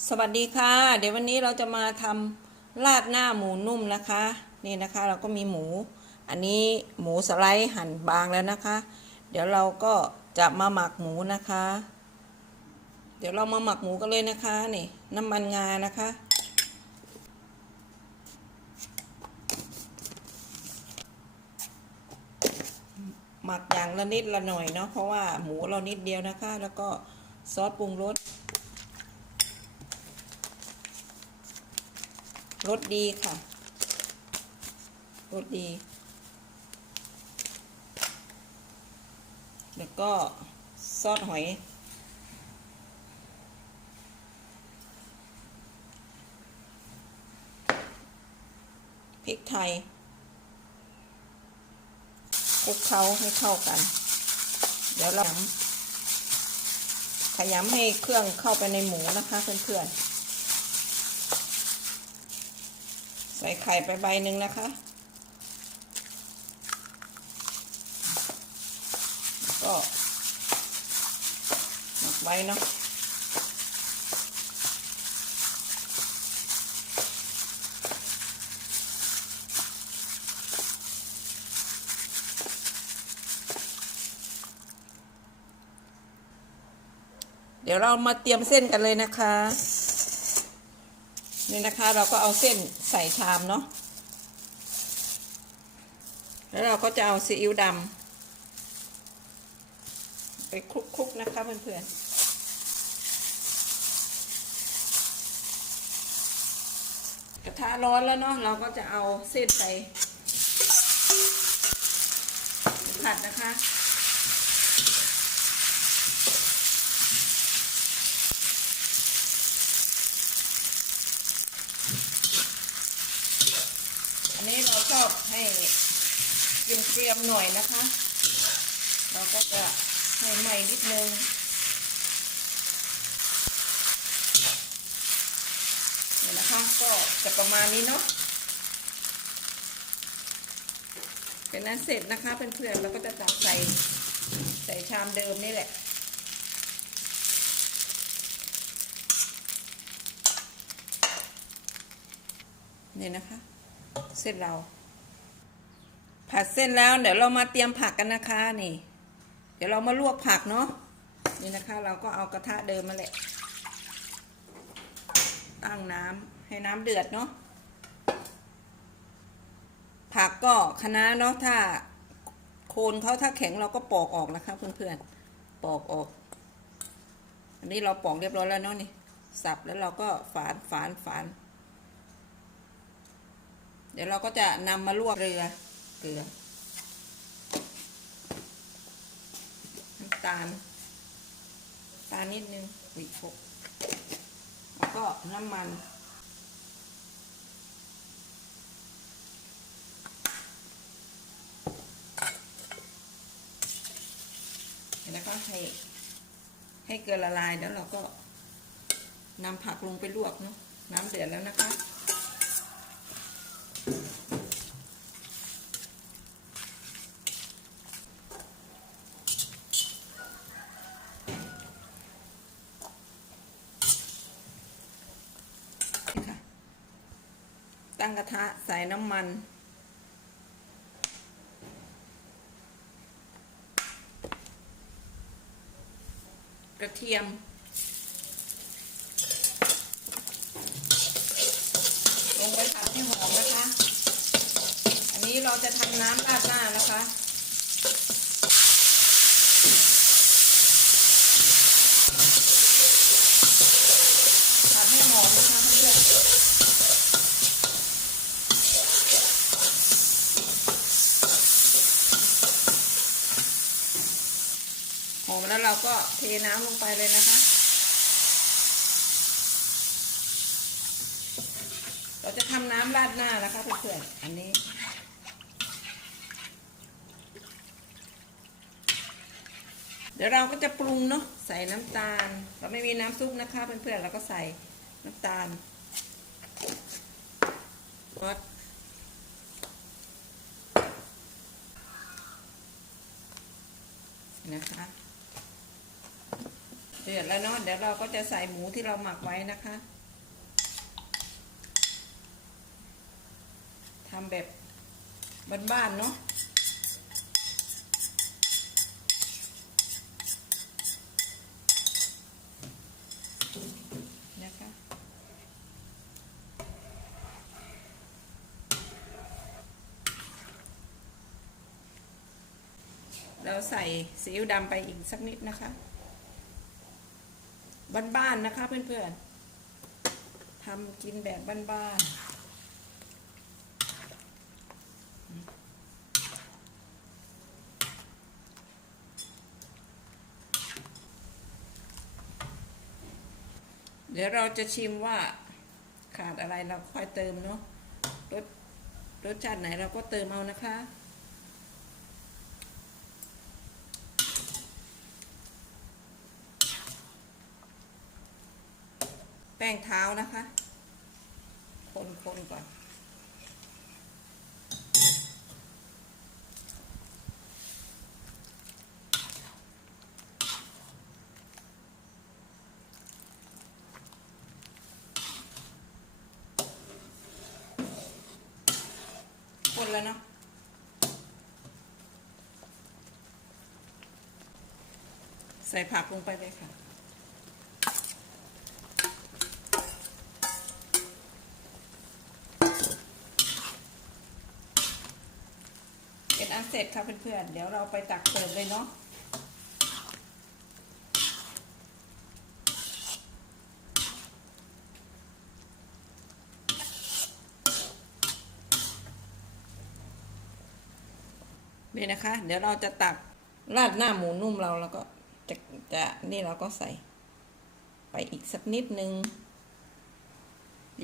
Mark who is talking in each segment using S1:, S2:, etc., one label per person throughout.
S1: สวัสดีค่ะ เดี๋ยววันนี้เราจะมาทำราดหน้าหมูนุ่มนะคะนี่นะคะ เราก็มีหมู อันนี้หมูสไลด์หั่นบางแล้วนะคะ เดี๋ยวเราก็จะมาหมักหมูนะคะ เดี๋ยวเรามาหมักหมูกันเลยนะคะนี่น้ำมันงานะคะ หมักอย่างละนิดละหน่อยเนาะเพราะว่าหมูเรานิดเดียวนะคะ แล้วก็ซอสปรุงรส รสดีค่ะรสดี แล้วก็ซอสหอย พริกไทยคลุกเคล้าให้เข้ากัน เดี๋ยวเราขยำให้เครื่องเข้าไปในหมูนะคะเพื่อนๆ ใส่ไข่ไปใบหนึ่งนะคะ ก็หมักไว้เนาะเดี๋ยวเรามาเตรียมเส้นกันเลยนะคะ นี่นะคะเราก็เอาเส้นใส่ชามเนาะแล้วเราก็จะเอาซีอิ๊วดำไปคลุกๆนะคะเพื่อนๆกระทะร้อนแล้วเนาะเราก็จะเอาเส้นไปผัดนะคะ อันนี้เราชอบให้ เกรียมหน่อยนะคะ เราก็จะให้ใหม่นิดนึงเนี่ยนะคะก็จะประมาณนี้เนาะเป็นนั้นเสร็จนะคะเพื่อนๆเราก็จะตักใส่ใส่ชามเดิมนี่แหละเนี่ยนะคะ เส้นเรา ผัดเส้นแล้วเดี๋ยวเรามาเตรียมผักกันนะคะนี่ เดี๋ยวเรามาลวกผักเนาะนี่นะคะ เราก็เอากระทะเดิมมาแหละ ตั้งน้ำให้น้ำเดือดเนาะผักก็คะน้าเนาะถ้าโคนเขาถ้าแข็งเราก็ปอกออกนะคะ เพื่อนๆปอกออก อันนี้เราปอกเรียบร้อยแล้วเนาะนี่สับแล้วเราก็ฝานฝานฝาน เดี๋ยวเราก็จะนำมาลวกเกลือ เกลือ น้ำตาล ตาลนิดนึงวิพกแล้วก็น้ำมัน แล้วก็ให้ให้เกลือละลายแล้วเราก็นำผักลงไปลวกเนาะน้ำเดือดแล้วนะคะ ตั้งกระทะใส่น้ำมัน กระเทียม ลงไปผัดให้หอมนะคะ อันนี้เราจะทำน้ำราดหน้านะคะ ผัดให้หอมนะคะเพื่อนๆหอมแล้ว เราก็เทน้ำลงไปเลยนะคะ เราจะทำน้ำราดหน้านะคะเพื่อนๆอันนี้เดี๋ยวเราก็จะปรุงเนาะใส่น้ำตาล เราไม่มีน้ำซุปนะคะเพื่อนๆเราก็ใส่น้ำตาลรสนะคะ เดือดแล้วเนาะเดี๋ยวเราก็จะใส่หมูที่เราหมักไว้นะคะทำแบบบ้านๆเนาะนะคะเราใส่ซีอิ๊วดำไปอีกสักนิดนะคะ บ้านๆนะคะ เพื่อนๆทำกินแบบบ้านๆเดี๋ยวเราจะชิมว่าขาดอะไรเราค่อยเติมเนาะรสรสชาติไหนเราก็เติมเอานะคะ ป้งเท้านะคะ คนๆก่อนคนแล้วเนาะใส่ผักลงไปเลยค่ะ เสร็จค่ะเพื่อนๆ เดี๋ยวเราไปตักเสิร์ฟเลยเนาะนี่นะคะ เดี๋ยวเราจะตักราดหน้าหมูนุ่มเราแล้วก็จะจะนี่เราก็ใส่ ไปอีกสักนิดนึง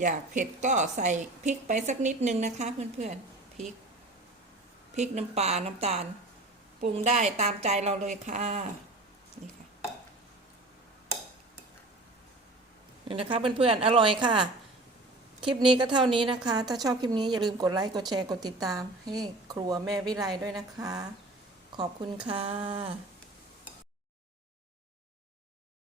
S1: อยากเผ็ดก็ใส่พริกไปสักนิดนึงนะคะ เพื่อนๆพริก ริกน้ำปลาน้ำตาล ปรุงได้ตามใจเราเลยค่ะ นี่ค่ะนี่นะคะเพื่อนๆ อร่อยค่ะ คลิปนี้ก็เท่านี้นะคะ ถ้าชอบคลิปนี้อย่าลืมกดไลค์ กดแชร์ กดติดตาม ให้ครัวแม่วิไลด้วยนะคะ ขอบคุณค่ะ